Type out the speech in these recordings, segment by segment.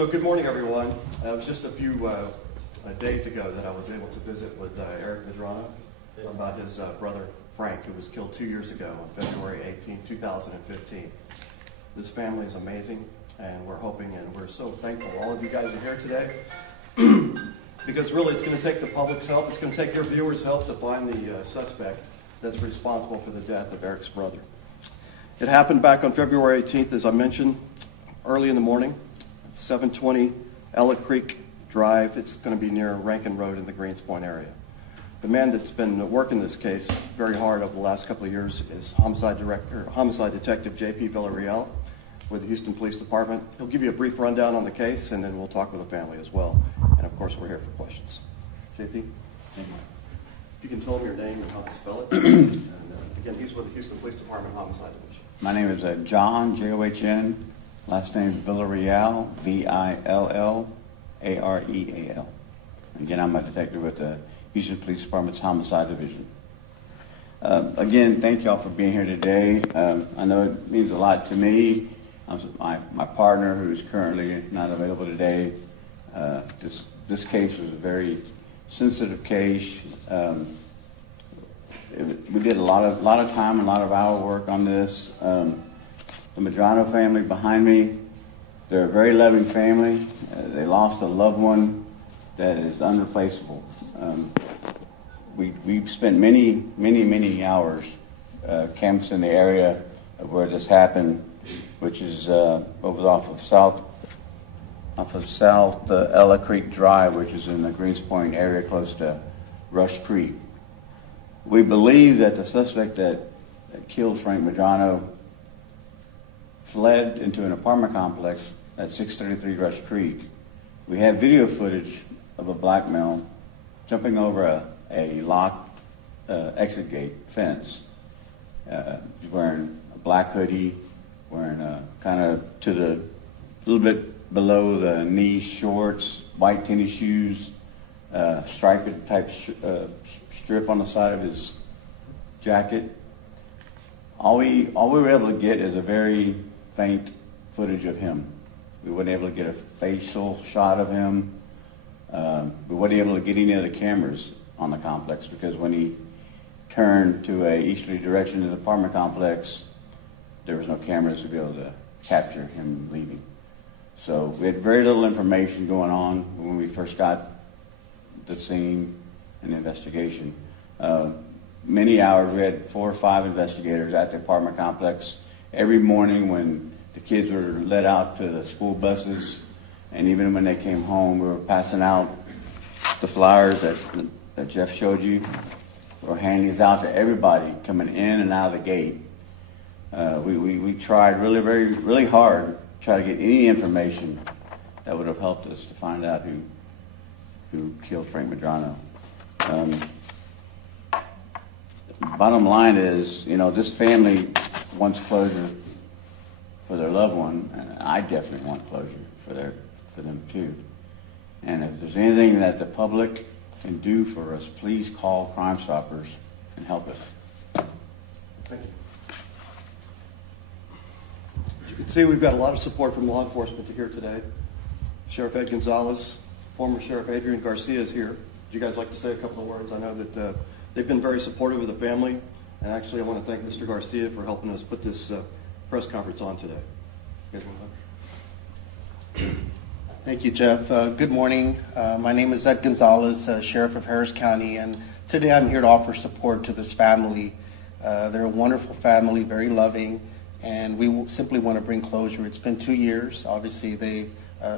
So good morning, everyone. It was just a few days ago that I was able to visit with Eric Medrano about his brother Frank, who was killed 2 years ago on February 18, 2015. This family is amazing, and we're hoping and we're so thankful all of you guys are here today because really it's going to take the public's help. It's going to take your viewers' help to find the suspect that's responsible for the death of Eric's brother. It happened back on February 18th, as I mentioned, early in the morning. 720 Ella Creek Drive. It's going to be near Rankin Road in the Greens Point area. The man that's been working this case very hard over the last couple of years is Homicide Detective J.P. Villarreal with the Houston Police Department. He'll give you a brief rundown on the case, and then we'll talk with the family as well. And of course, we're here for questions. J.P.? If you can tell him your name and how to spell it. And again, he's with the Houston Police Department Homicide Division. My name is John, John. Last name is Villarreal, Villareal. Again, I'm a detective with the Houston Police Department's Homicide Division. Again, thank y'all for being here today. I know it means a lot to me. My partner, who is currently not available today, this case was a very sensitive case. We did a lot of time, a lot of hour work on this. The Medrano family behind me, they're a very loving family. They lost a loved one that is unreplaceable. We've spent many hours canvassing the area of where this happened, which is over off of South Ella Creek Drive, which is in the Greens Point area close to Rush Creek. We believe that the suspect that killed Frank Medrano fled into an apartment complex at 633 Rush Creek. We have video footage of a black male jumping over a locked exit gate fence. He's wearing a black hoodie, wearing kind of to the little bit below the knee shorts, white tennis shoes, striped type strip on the side of his jacket. All we were able to get is a very faint footage of him. We weren't able to get a facial shot of him. We weren't able to get any of the cameras on the complex because when he turned to a easterly direction in the apartment complex, there was no cameras to be able to capture him leaving. So we had very little information going on when we first got the scene and the investigation. Many hours, we had 4 or 5 investigators at the apartment complex. Every morning when the kids were let out to the school buses, and even when they came home, we were passing out the flyers that Jeff showed you. We were handing these out to everybody coming in and out of the gate. We tried really hard to try to get any information that would have helped us to find out who killed Frank Medrano. Bottom line is, this family wants closure for their loved one, and I definitely want closure for them too. And if there's anything that the public can do for us, please call Crime Stoppers and help us. Thank you. As you can see, we've got a lot of support from law enforcement here today. Sheriff Ed Gonzalez, former Sheriff Adrian Garcia is here. Would you guys like to say a couple of words? I know that they've been very supportive of the family, and actually I want to thank Mr. Garcia for helping us put this press conference on today. You guys want to Thank you, Jeff. Good morning. My name is Ed Gonzalez, Sheriff of Harris County, and today I'm here to offer support to this family. They're a wonderful family, very loving, and we simply want to bring closure. It's been 2 years. Obviously, they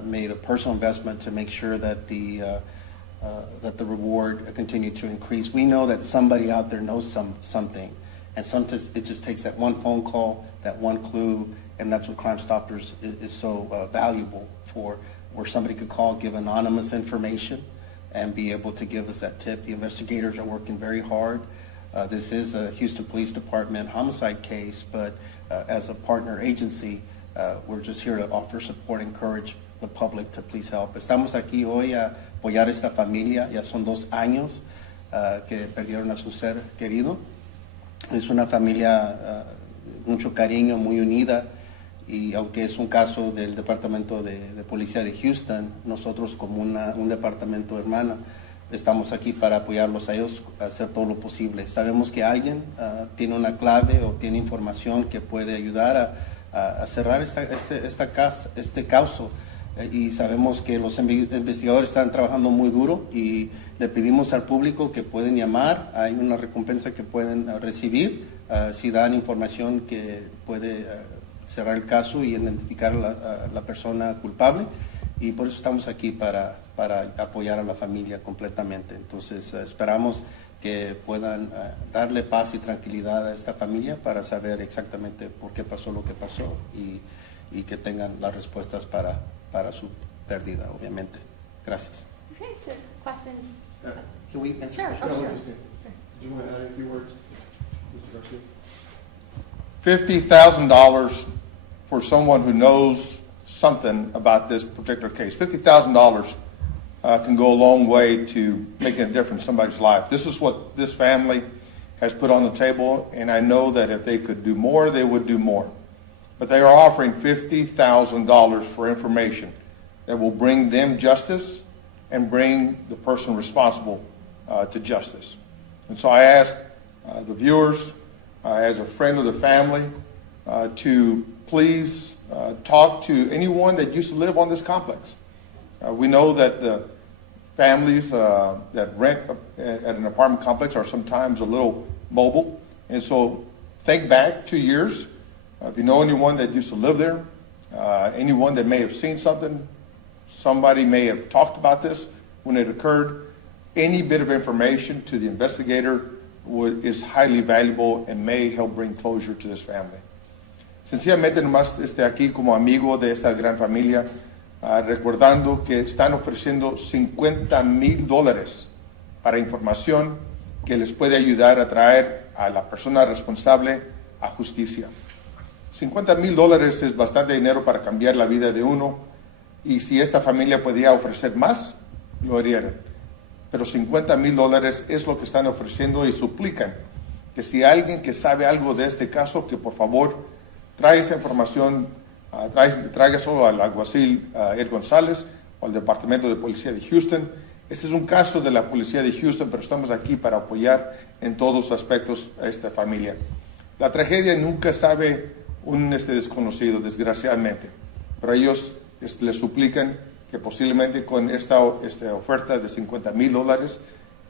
made a personal investment to make sure that the reward continued to increase. We know that somebody out there knows something, and sometimes it just takes that one phone call, that one clue, and that's what Crime Stoppers is so valuable for, where somebody could call, give anonymous information, and be able to give us that tip. The investigators are working very hard. This is a Houston Police Department homicide case, but as a partner agency, we're just here to offer support, encourage the public to please help. Estamos aquí hoy a apoyar esta familia. Ya son 2 años que perdieron a su ser querido. Es una familia mucho cariño, muy unida. y aunque es un caso del Departamento de Policía de Houston, nosotros como un departamento hermano estamos aquí para apoyarlos a ellos a hacer todo lo posible. Sabemos que alguien tiene una clave o tiene información que puede ayudar a cerrar este caso. Y sabemos que los investigadores están trabajando muy duro y le pedimos al público que pueden llamar. Hay una recompensa que pueden recibir si dan información que puede cerrar el caso y identificar a la persona culpable. Y por eso estamos aquí para apoyar a la familia completamente. Entonces esperamos que puedan darle paz y tranquilidad a esta familia para saber exactamente por qué pasó lo que pasó y que tengan las respuestas para su pérdida, obviamente. Gracias. Okay, so question. Can we answer? Sure, oh, sure. Do you want to add a few words, Mr. Garcia? $50,000 for someone who knows something about this particular case. $50,000 can go a long way to making a difference in somebody's life. This is what this family has put on the table, and I know that if they could do more, they would do more. But they are offering $50,000 for information that will bring them justice and bring the person responsible to justice. And so I ask the viewers, as a friend of the family, to please talk to anyone that used to live on this complex. We know that the families that rent at an apartment complex are sometimes a little mobile. And so think back 2 years. If you know anyone that used to live there, anyone that may have seen something, somebody may have talked about this when it occurred, any bit of information to the investigator is highly valuable and may help bring closure to this family. Sencillamente nomás aquí como amigo de esta gran familia, recordando que están ofreciendo $50,000 para información que les puede ayudar a traer a la persona responsable a justicia. $50,000 es bastante dinero para cambiar la vida de uno, y si esta familia podía ofrecer más, lo harían. Pero $50,000 es lo que están ofreciendo y suplican que si alguien que sabe algo de este caso, que por favor traiga esa información, tráigaselo al alguacil Ed González o al Departamento de Policía de Houston. Este es un caso de la Policía de Houston, pero estamos aquí para apoyar en todos los aspectos a esta familia. La tragedia nunca sabe un desconocido, desgraciadamente, pero ellos les suplican que posiblemente con esta oferta de $50,000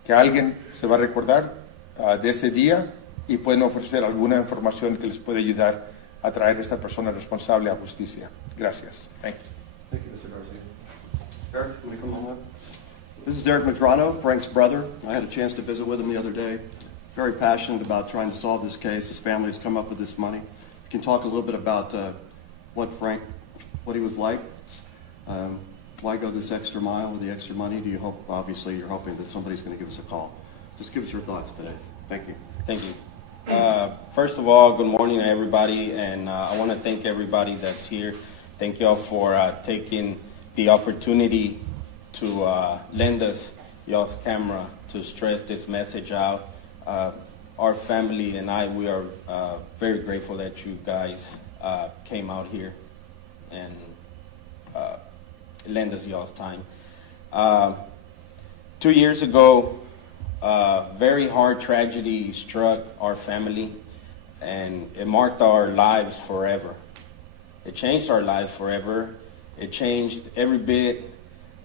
que alguien se va a recordar de ese día y pueden ofrecer alguna información que les puede ayudar a traer a esta persona responsable a justicia. Gracias. Thank you. Thank you, Mr. Garcia. Eric, can we come on up? This is Eric Medrano, Frank's brother. I had a chance to visit with him the other day. Very passionate about trying to solve this case. His family has come up with this money. You can talk a little bit about what he was like. Why go this extra mile with the extra money? Do you hope, obviously, you're hoping that somebody's going to give us a call. Just give us your thoughts today. Thank you. Thank you. First of all, good morning, everybody, and I want to thank everybody that's here. Thank you all for taking the opportunity to lend us y'all's camera to stress this message out. Our family and I, we are very grateful that you guys came out here and lend us y'all's time. 2 years ago, very hard tragedy struck our family, and it marked our lives forever. It changed our lives forever. It changed every bit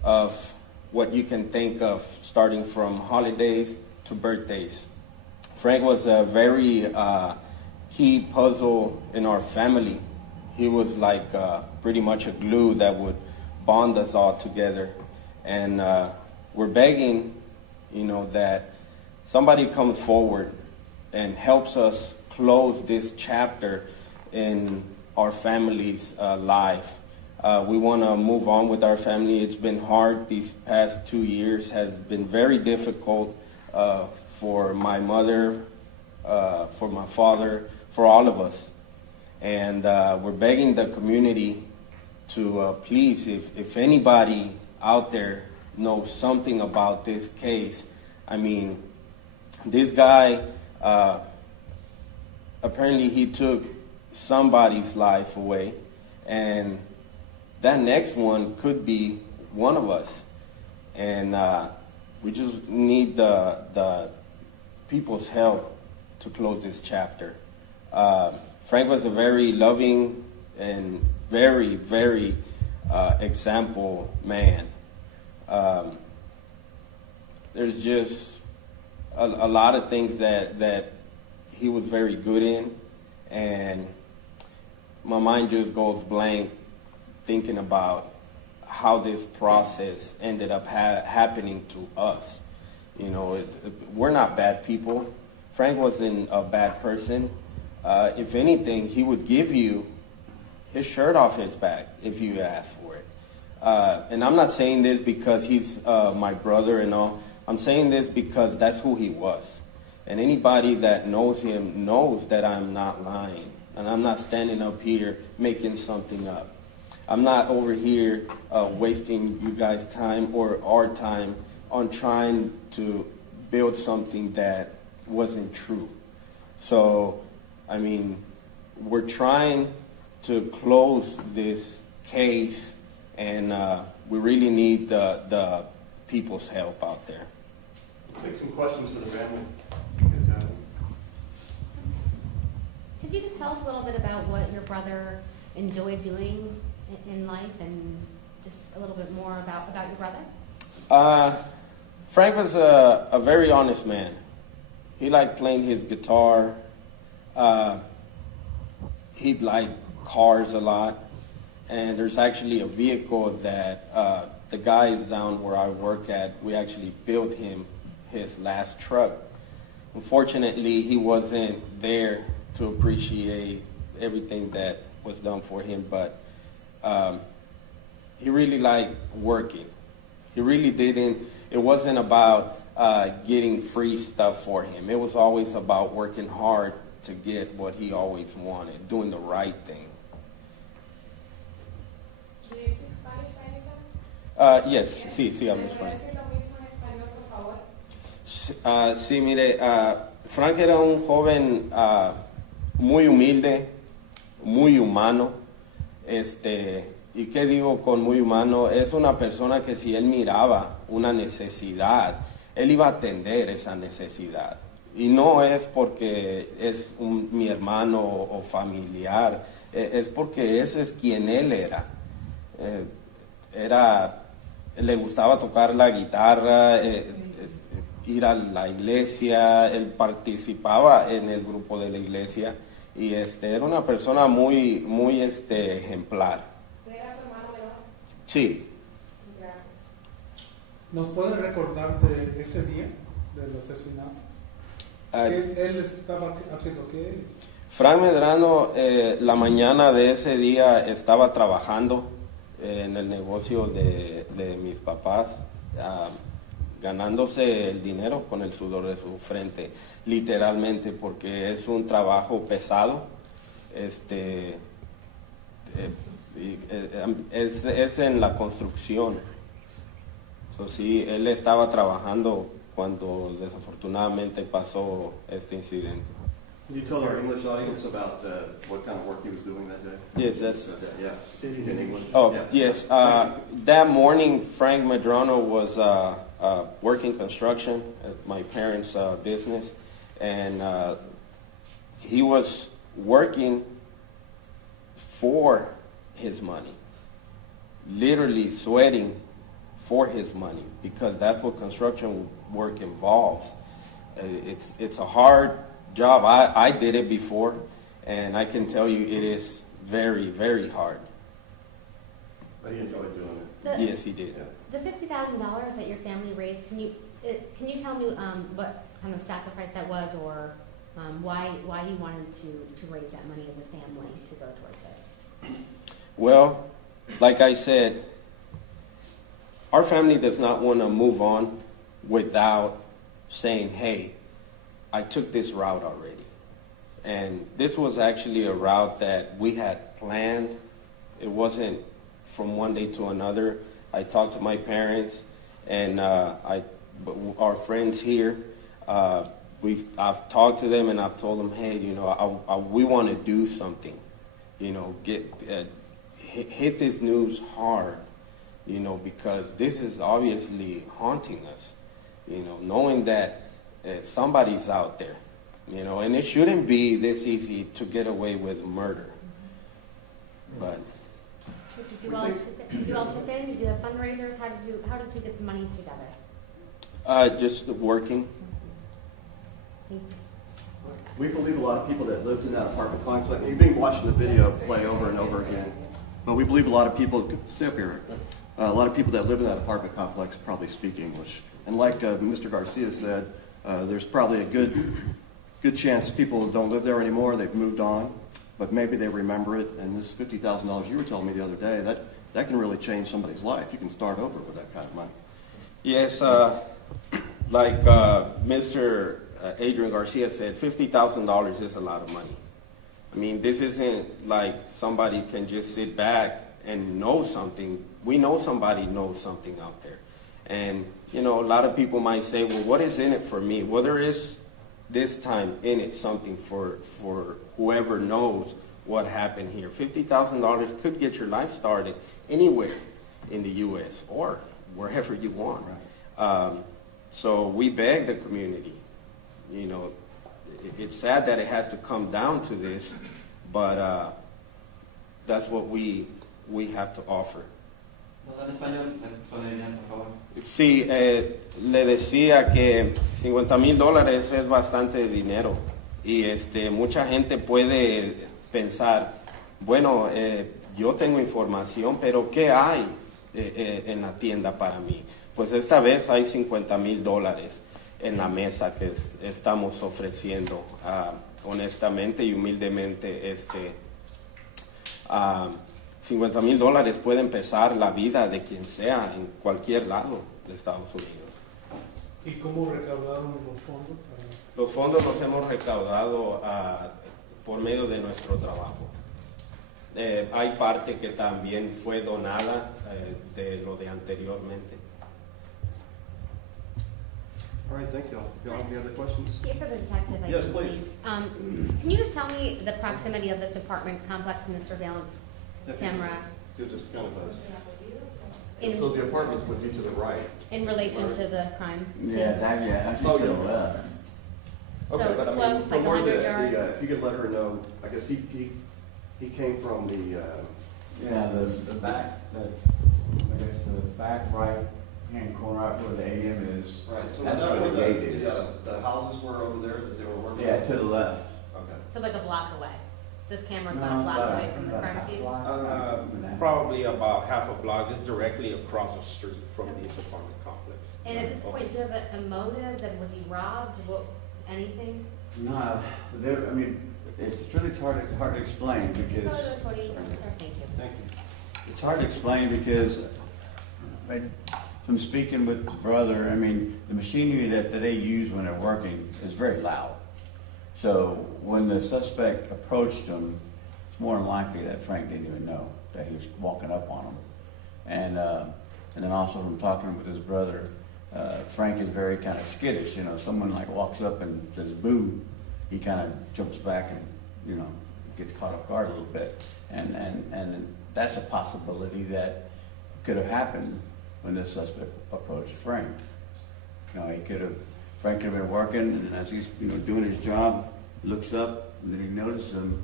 of what you can think of, starting from holidays to birthdays. Frank was a very key puzzle in our family. He was like pretty much a glue that would bond us all together. And we're begging, that somebody comes forward and helps us close this chapter in our family's life. We want to move on with our family. It's been hard. These past 2 years has been very difficult for my mother, for my father, for all of us. And we're begging the community to please, if anybody out there knows something about this case. I mean, this guy, apparently he took somebody's life away, And that next one could be one of us. And we just need the people's help to close this chapter. Frank was a very loving and very, very example man. There's just a lot of things that he was very good in, and my mind just goes blank thinking about how this process ended up happening to us. You know, we're not bad people. Frank wasn't a bad person. If anything, he would give you his shirt off his back if you asked for it. And I'm not saying this because he's my brother and all. I'm saying this because that's who he was. And anybody that knows him knows that I'm not lying. And I'm not standing up here making something up. I'm not over here wasting you guys' time or our time on trying to build something that wasn't true. So, I mean, we're trying to close this case, and we really need the people's help out there. Take some questions for the family. Could you just tell us a little bit about what your brother enjoyed doing in life, and just a little bit more about your brother? Frank was a very honest man. He liked playing his guitar. He liked cars a lot. And there's actually a vehicle that the guys down where I work at, we actually built him his last truck. Unfortunately, he wasn't there to appreciate everything that was done for him, but he really liked working. He really didn't. It wasn't about getting free stuff for him. It was always about working hard to get what he always wanted, doing the right thing. Do you speak Spanish by any chance? Yes, sí, hablo ¿Me español. puede decir lo mismo en español, por favor? Sí, mire, Frank era un joven muy humilde, muy humano. ¿Y qué digo con muy humano? Es una persona que si él miraba una necesidad, él iba a atender esa necesidad. Y no es porque es mi hermano o familiar, es porque ese es quien él era. Le gustaba tocar la guitarra, ir a la iglesia, él participaba en el grupo de la iglesia y era una persona muy, muy ejemplar. ¿Era su hermano menor? Sí. Gracias. ¿Nos puede recordar de ese día del asesinato? ¿Él estaba haciendo qué? Frank Medrano, la mañana de ese día estaba trabajando en el negocio de mis papás, ganándose el dinero con el sudor de su frente, literalmente, porque es un trabajo pesado. Es en la construcción. So, sí, él estaba trabajando cuando desafortunadamente pasó este incidente. Can you tell our English audience about what kind of work he was doing that day? Yes, that's. Yeah, in English. Oh, Yeah. yes. Thank you. That morning, Frank Medrano was working construction at my parents' business, and he was working for his money, literally sweating for his money, because that's what construction work involves. It's a hard job. I did it before, and I can tell you it is very, very hard. But he enjoyed doing it. Yes, he did. Yeah. The $50,000 that your family raised, can you tell me what kind of sacrifice that was, or why you wanted to raise that money as a family to go toward this? Well, like I said, our family does not want to move on without saying, hey, I took this route already. And this was actually a route that we had planned. It wasn't from one day to another. I talked to my parents and our friends here. I've talked to them and I've told them, hey, we want to do something. hit this news hard, because this is obviously haunting us, knowing that somebody's out there, and it shouldn't be this easy to get away with murder. But Did you all chip in? Did you have fundraisers? How did you get the money together? just working. Thank you. We believe a lot of people that lived in that apartment complex, you've been watching the video play over and over again, but we believe a lot of people, stay up here, a lot of people that live in that apartment complex probably speak English. And like Mr. Garcia said, there's probably a good chance people don't live there anymore, they've moved on, but maybe they remember it, and this $50,000 you were telling me the other day, that can really change somebody's life. You can start over with that kind of money. Yes, like Mr. Adrian Garcia said, $50,000 is a lot of money. I mean, this isn't like somebody can just sit back and know something. We know somebody knows something out there. And, a lot of people might say, well, what is in it for me? Well, there is this time in it something for whoever knows what happened here. $50,000 could get your life started anywhere in the U.S. or wherever you want. So we beg the community. It's sad that it has to come down to this, but that's what we have to offer. Sí, le decía que $50,000 es bastante dinero y mucha gente puede pensar, bueno, yo tengo información, pero ¿qué hay en la tienda para mí? Pues esta vez hay $50,000 en la mesa que estamos ofreciendo, honestamente y humildemente. $50,000 puede empezar la vida de quien sea en cualquier lado de Estados Unidos. ¿Y cómo recaudaron los fondos? Los fondos los hemos recaudado por medio de nuestro trabajo. Hay parte que también fue donada de lo de anteriormente. All right, thank you. Y'all have any other questions? Yeah, for the detective, Yes, please. Can you just tell me the proximity of this apartment complex and the surveillance camera So just kind of so the apartment would be to the right. in relation to the crime scene? Yeah, actually Oh, to the yeah. left. So Okay, it's but I mean, close, like from where 100 yards? if you could let her know, I guess he came from the, Yeah, the back, I guess the back right hand corner out where the AM is. right, so That's is that where where the gate is. the houses were over there that they were working Yeah, on? to the left. Okay. So like a block away? This camera's No, about a block about away from the about crime half scene? block. Probably about half a block. It's directly across the street from this apartment complex. And at this point, do you have a motive? That was he robbed? Anything? No, I mean, it's really hard to explain because Thank you. Thank you. it's hard to explain because from speaking with the brother, I mean, the machinery that they use when they're working is very loud. So when the suspect approached him, it's more than likely that Frank didn't even know that he was walking up on him. And then also from talking with his brother, Frank is very kind of skittish. Someone like walks up and says "boo," he kind of jumps back and gets caught off guard a little bit. And that's a possibility that could have happened when this suspect approached Frank. Frank could have been working, and as he's doing his job, looks up, and then he notices him.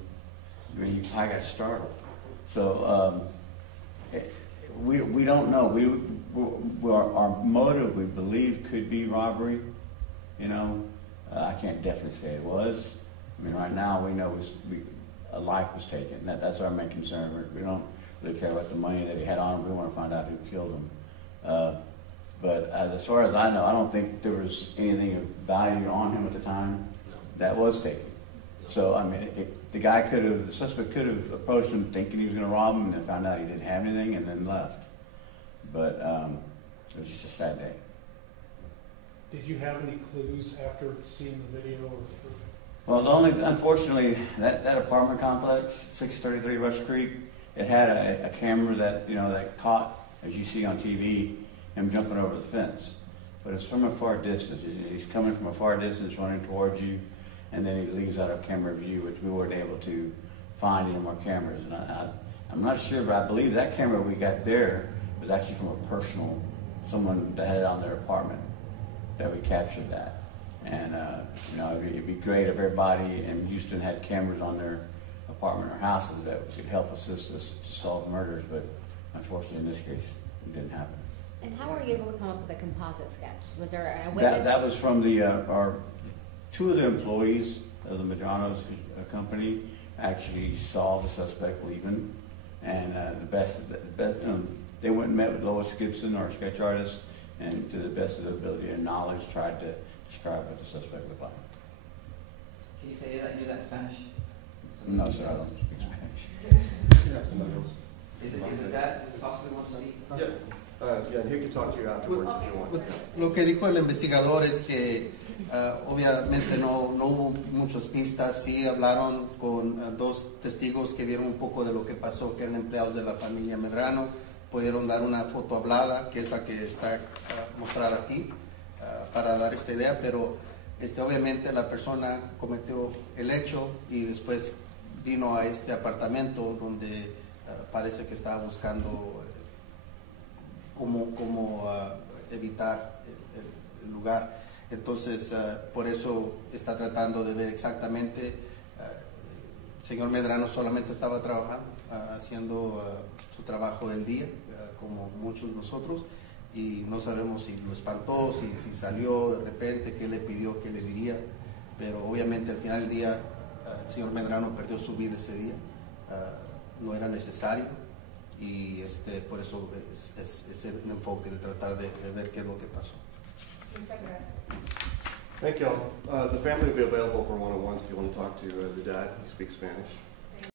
He probably got startled. So we don't know. Our motive, we believe, could be robbery. I can't definitely say it was. I mean, right now we know a life was taken. That's our main concern. We don't really care about the money that he had on him. We want to find out who killed him. But as far as I know, I don't think there was anything of value on him at the time that was taken. So, I mean, the suspect could have approached him thinking he was going to rob him and then found out he didn't have anything and then left. But it was just a sad day. Did you have any clues after seeing the video? Well, unfortunately, that apartment complex, 633 Rush Creek, it had a camera that caught, as you see on TV, him jumping over the fence. But it's from a far distance. He's coming from a far distance, running towards you, and then he leaves out of camera view, which we weren't able to find any more cameras. And I'm not sure, but I believe that camera we got there was actually from a personal, someone that had it on their apartment, that we captured that. And, you know, it'd be great if everybody in Houston had cameras on their apartment or houses that could help assist us to solve murders, but unfortunately in this case, it didn't happen. And how were you able to come up with a composite sketch? Was there a witness? That was from the, our, two of the employees of the Medrano's company actually saw the suspect leaving, and they went and met with Lois Gibson, our sketch artist, and to the best of their ability and knowledge tried to describe what the suspect looked like. Can you say that, do that in Spanish? No, sir, I don't speak Spanish. Is it that possibly want to speak? Yeah. Yeah, and he can talk to you afterwards if you want. Lo que dijo el investigador es que obviamente no hubo muchas pistas, sí hablaron con dos testigos que vieron un poco de lo que pasó, que eran empleados de la familia Medrano, pudieron dar una foto hablada, que es la que está mostrada aquí, para dar esta idea, pero obviamente la persona cometió el hecho y después vino a este apartamento donde parece que estaba buscando cómo evitar el lugar. Entonces, por eso está tratando de ver exactamente. El señor Medrano solamente estaba trabajando, haciendo su trabajo del día, como muchos de nosotros, y no sabemos si lo espantó, si salió de repente, qué le pidió, qué le diría, pero obviamente al final del día el señor Medrano perdió su vida ese día, no era necesario, y por eso es el enfoque de tratar de ver qué es lo que pasó. Muchas gracias. Thank you all. The family will be available for one-on-ones if you want to talk to the dad. He speaks Spanish.